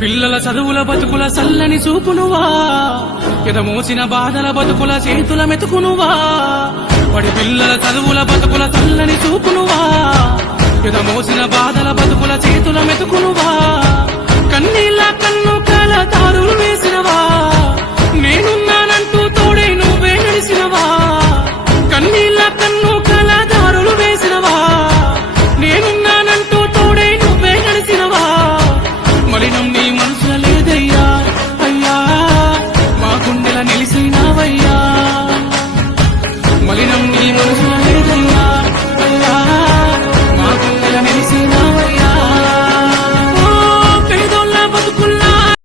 పిల్లల చదువుల బతుకుల సల్లని చూపునువా ఎదమోసిన బాధల బతుకుల చేతుల మెతుకునువా పడి పిల్లల చదువుల బతుకుల సల్లని చూపునువా ఎదమోసిన బాధల బతుకుల చేతుల మెతుకునువా కన్నీళ్ళ కన్ను కల తారులు వేసినవా